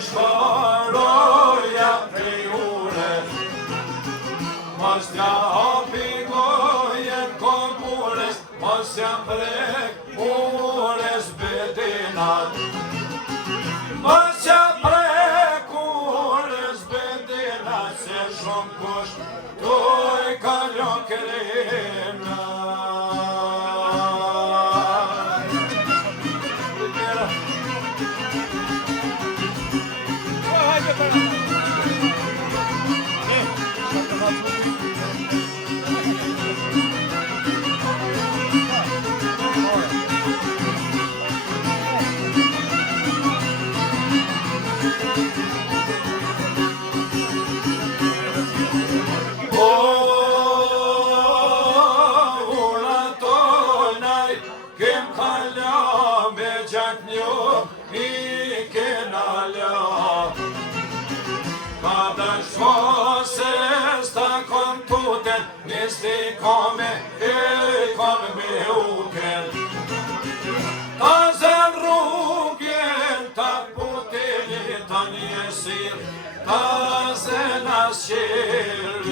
shparoja prej ure, mos t'ja hapi gojen kompures, mos ja prek ures bedinat. Mos ja prek ures bedinat, se shumë kush t'oj kalon krena. Come me uken ta zën rrugën ta putelit ta njësir ta zën asqerit.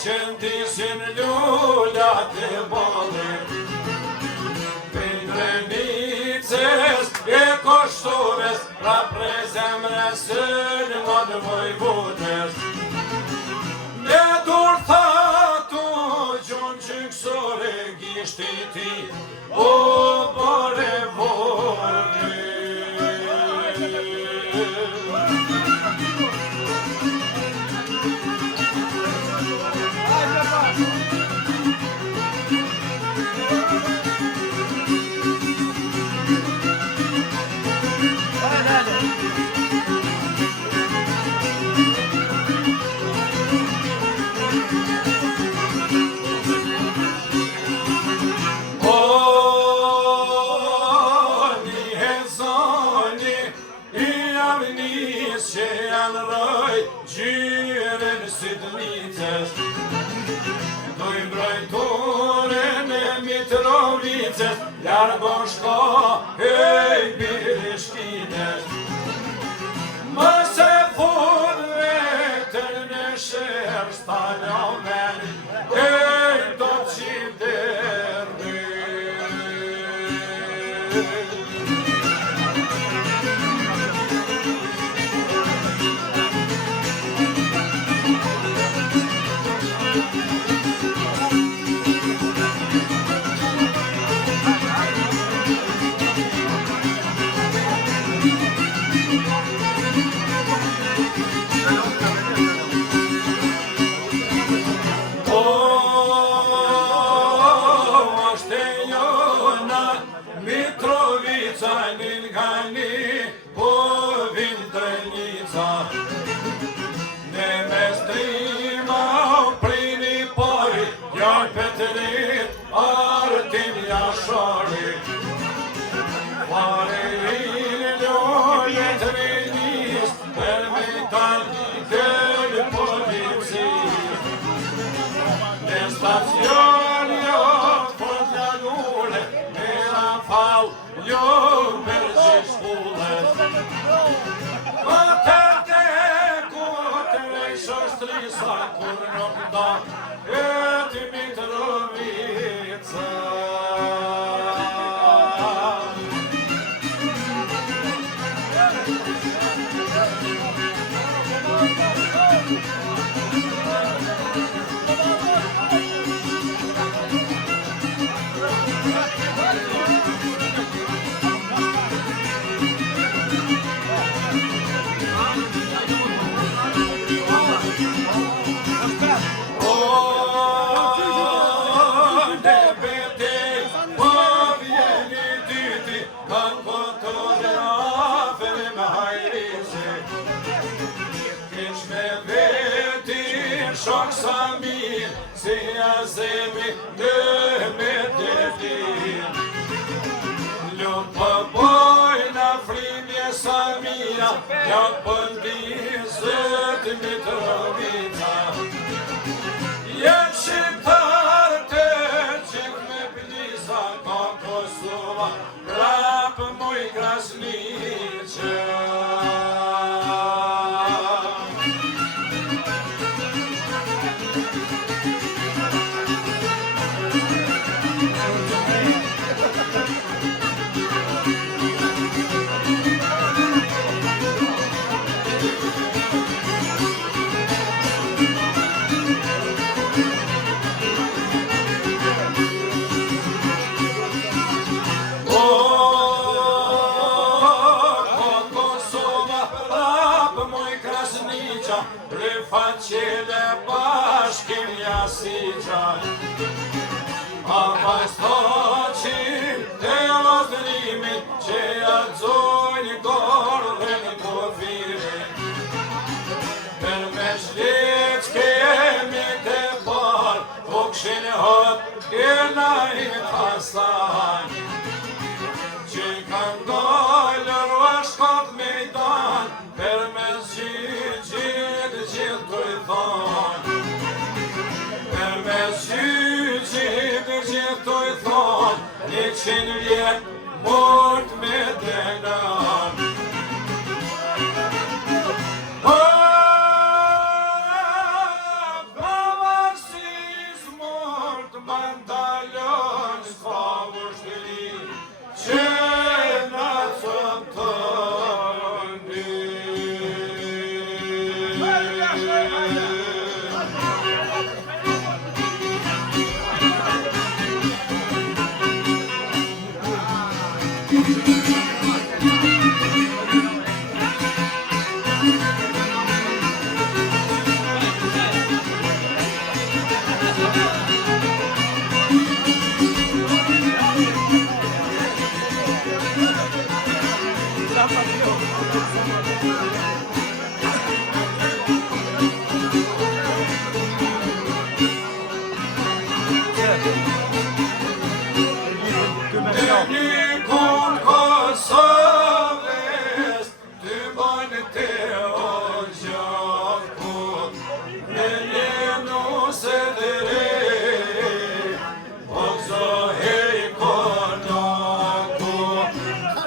Qëndisin lullat e balit, për drenices e koshtuves, pra prej zemres në mod vojvodes. Me dur thatu gjun që kësore gishti ti, o bore vorni. Largo shko, hej, birishkines, mës e fut vetën në shërë, stalomen, hej, do qipderri. akşamir siyazemi nömetetin Lupa bojna frimje samia ja pëndizët Mitrovica Jem shqiptar të qik me bliza ka Kosova Rap moj krasnice Rifacele bashkim jasiqa A pastocin të odrimit që adzojnë gorë dhe një kofiri Për me shlic kemi të parë Po këshin hot kena I Hasan Që kanë dollër vashkot mejdan Për me zgjit gjithë të I thonë Për me zgjit gjithë të I thonë 100 vjet mort me denan Bavarësis mort mandalon s'ka vështëri Që në cëmë të Nikon Kosovës Ty banë të o gjafkut Në njënu se dhere O zohej konakut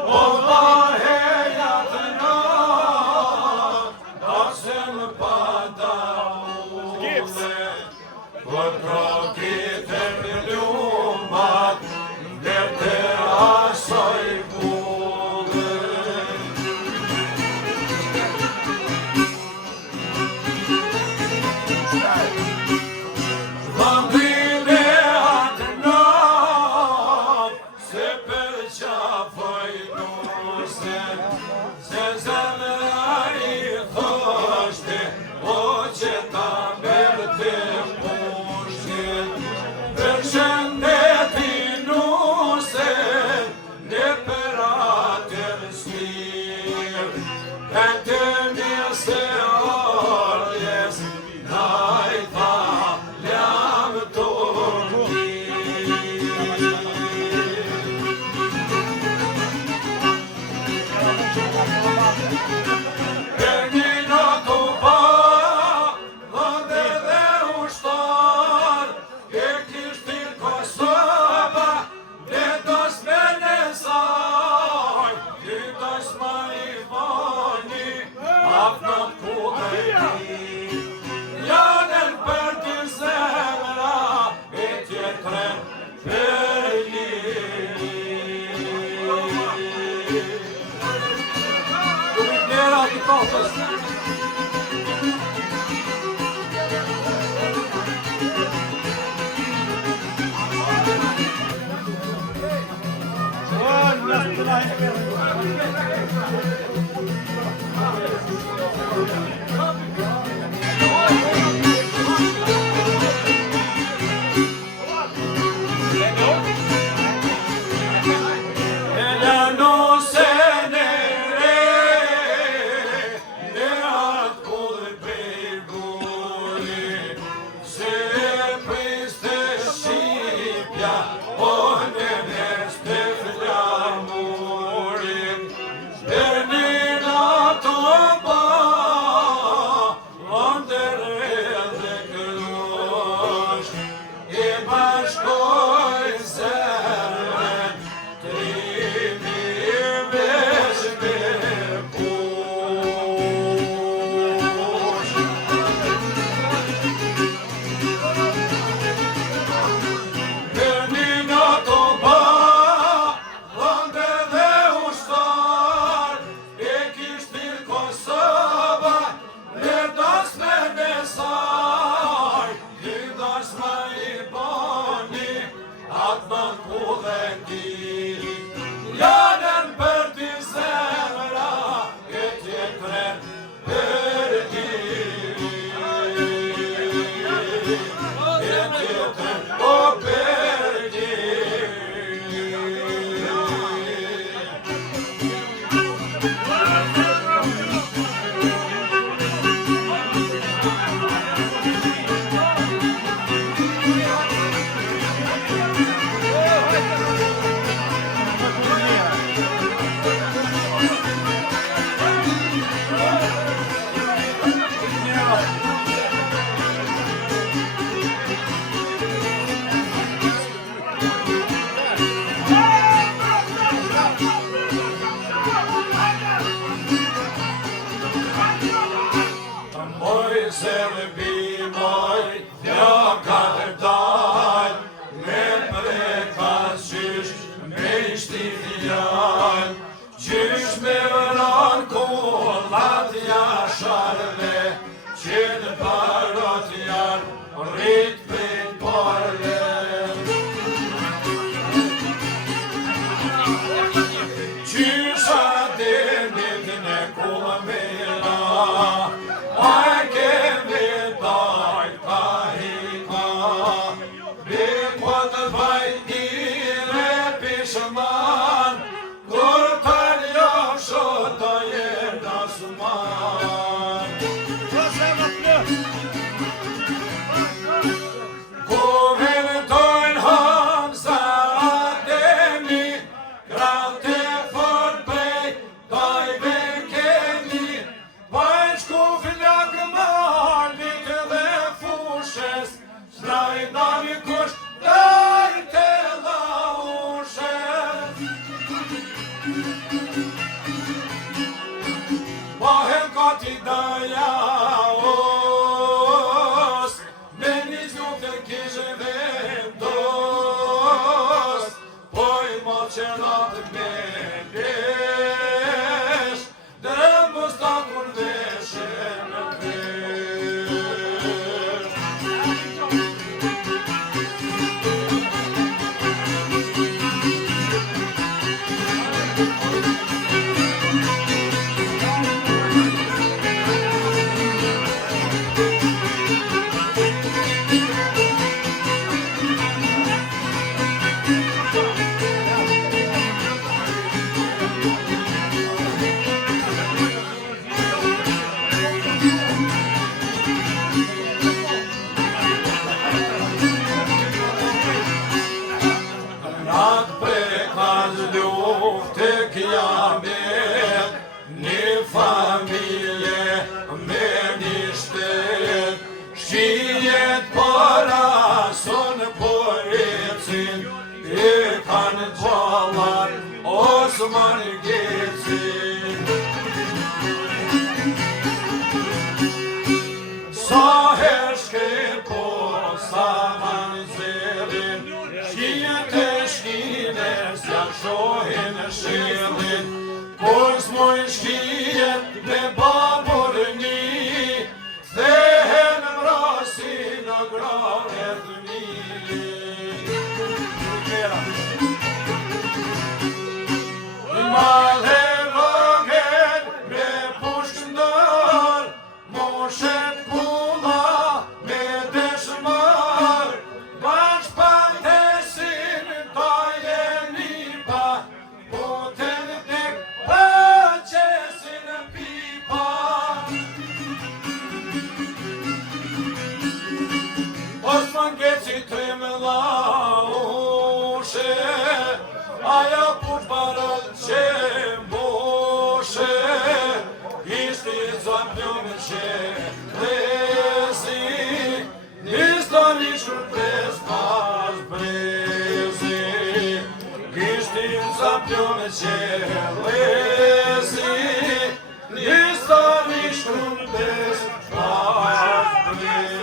O bahej atë nat Dasëm pada ule Për krokit e lumbat Dete asaj bullë Dhambine atë nat Se për qafoj nusen Se zemra I thoshte O që ta merë të pushtin Për shëndeti nusen Ne për atër s'mirë E të njëse orjes Na I tha lam të Serbi moj, ja ka dal, me prekat qysh, me ishti fjall, qysh me vran kollat jasharve, që në parot janë rrit prit parve. Qysh ademin në kulmina, a kemi dajt ka hika, bikot vajtire pishman, kur të njësho të jetë asman. Kuventojnë Hamza Ademi, gratë e fort prej dajve kemi, bajshku flak malit dhe fushes, s'najdami kush dajt e laushes. Bahem kati daja os, me një zhjutë e kishe vendos, poj ma qerat me lesh, dërëmbës ta kur veshe në vesh. Natë prekat luft të kiamet, një familje me një shtet, shqijet para son policin, e kanë gjallar Osman Gecin. Sa hershke po sa manzelin, shqijet e shkines ja shohin shilin, kur s'moj shkijet me baburni, thehen mrasi në grave dhni. Madhe vogel me pushk ndër, moshet pulla me deshmër, bash patesin ta jeni pa, poten tek pëqesin pipa. Osman Geci trimla ushe, aja push barët që mboshe, ishti zapljom që lezi, nista një shkërtes pas brezi, ishti zapljom që lezi, nista një shkërtes pas brezi.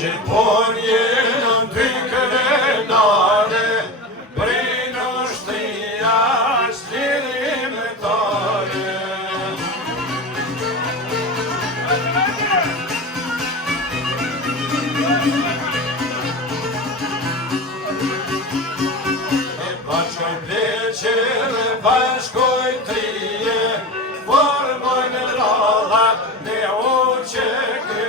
Që por jenë ty krenare, brinë shtia shtirim tare. E bashkoj pleqere, bashkoj trije, formojnë radhat me uqeke.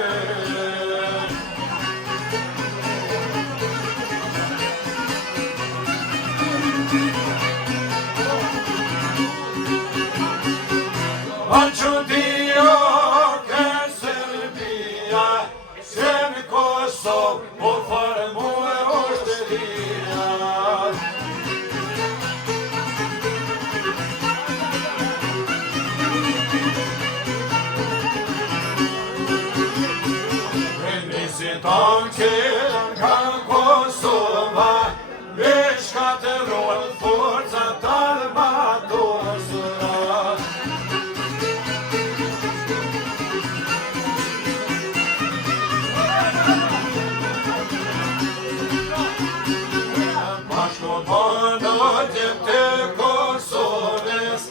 lodjem të Kosovës,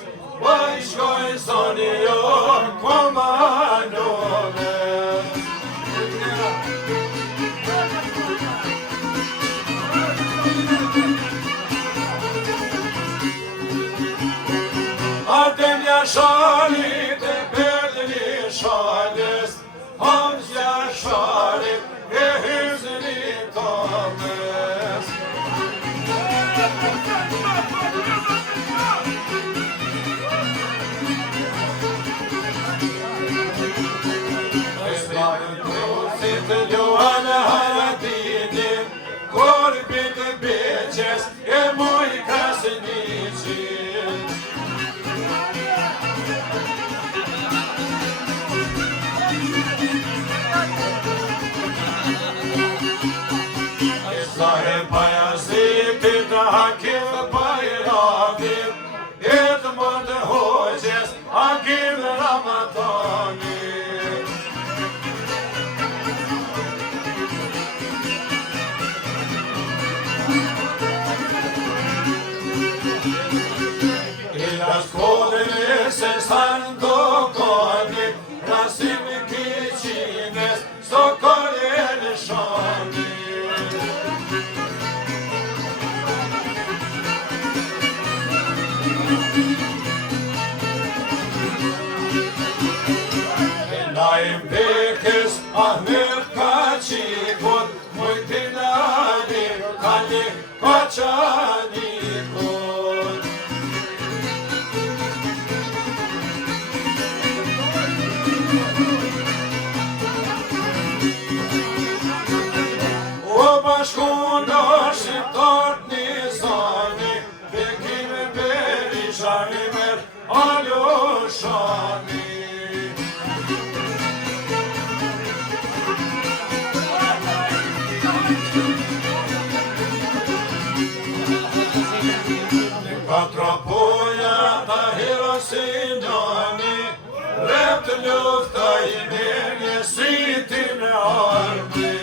vaj shkoj soni jo komandoves. Adem Yaşarit e Bedri Şales, Hamz Yaşarit e Hüzni Thomas. Esrarın Krusit Luana Haradini, Korbit Beces e Moj Kasnici. Zahe Bayazid'in hakim bayrağı, Edmund Hoces hakim Ramadani. İlas kodini sesan dokoni, Rasim kiçines sokolel şani. Naim Bekes, Ahmet Kaçikot, Muhittin Ali, Kali Koçanikot. O bashkunda shqiptar Nizami, Bekim Berisha Imer Aloshani. Katrapoja ta Hirosinjani, rep të lufta I menje sitin e armi.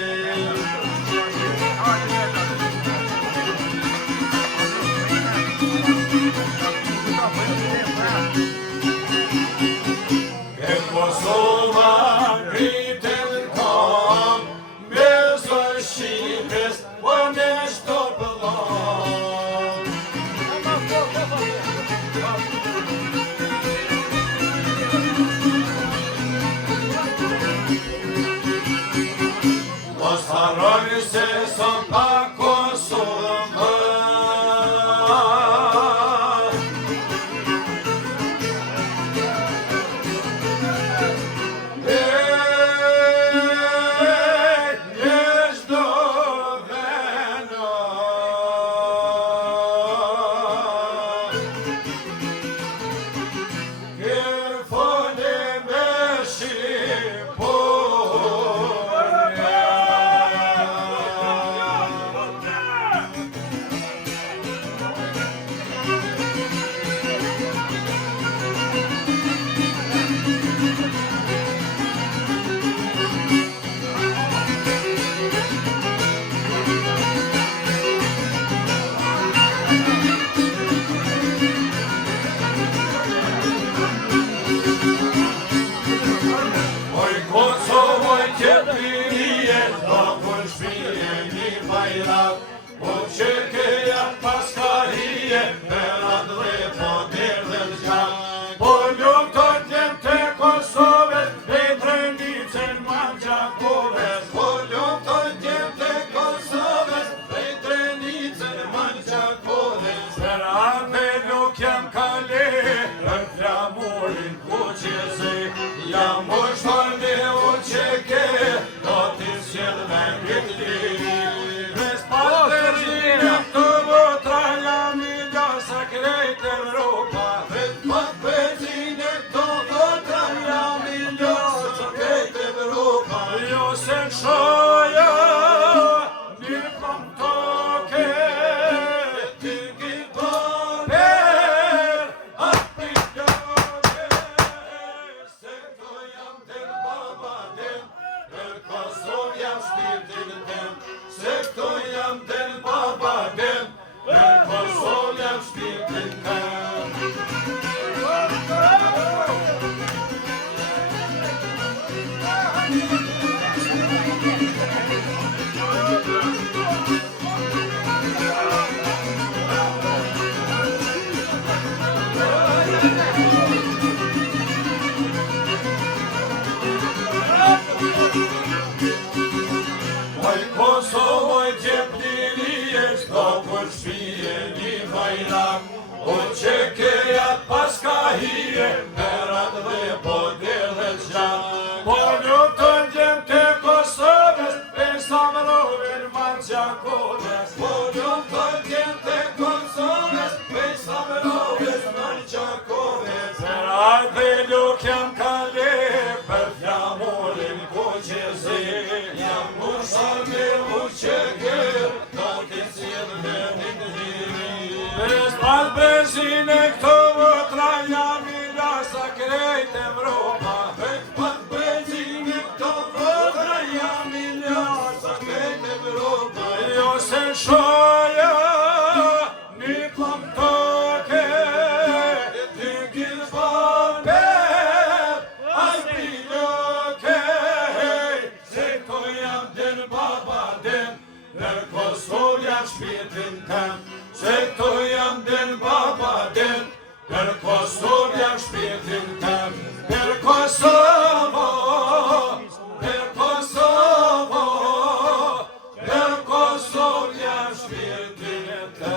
E Kosova ngritet kam, me zë Shqipes, po me shto pëllam. Mos harroni se son pa Kosovë. Se këto jam del baba dem, O që kejat pas ka hije, perat dhe po dhe gjatë. Po lutën gjem të Kosovës, pesa më rovin manë Gjakoves. Po lutën gjem të Kosovës, pesa më rovin manë Gjakoves. Per ardhe luk jam kale, per flamorin ko që zi. Jam musa me u që gër, ka të cilë me një diri. Bez mal benzin e këto vëtra, jam i lasa krejt Evropa. Se shoja një plam toke, ty gjithë babet, aj biljoke, se to jam den baba den, nër Kosovë jam shpirtin tem. Se to jam den baba den, nër Kosovë jam shpirtin tem. Per Kosovo, per Kosovo, per Kosovo jam shpirtin tem.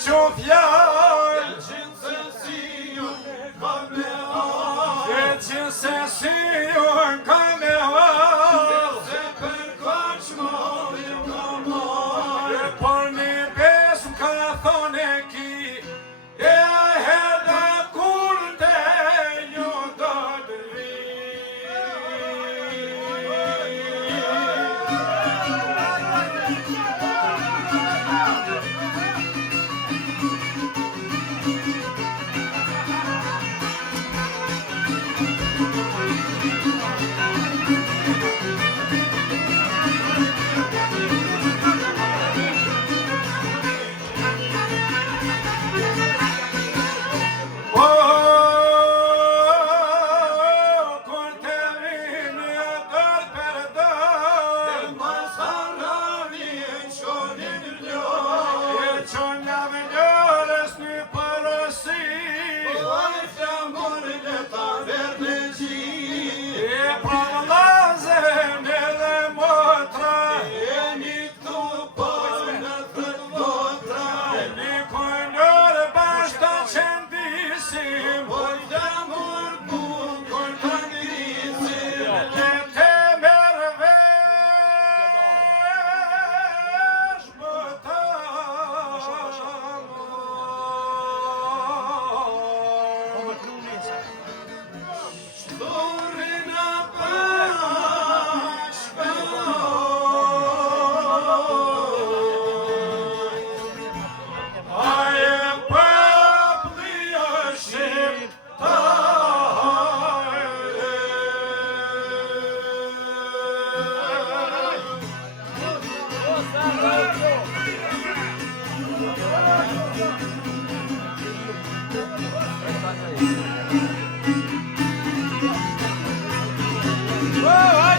Qo fjallë, që se si unë ka me hallë, se për koqmorin ka marë, por një besë ka thone ki, e hedha kur të ju do të vi. Vai, vai,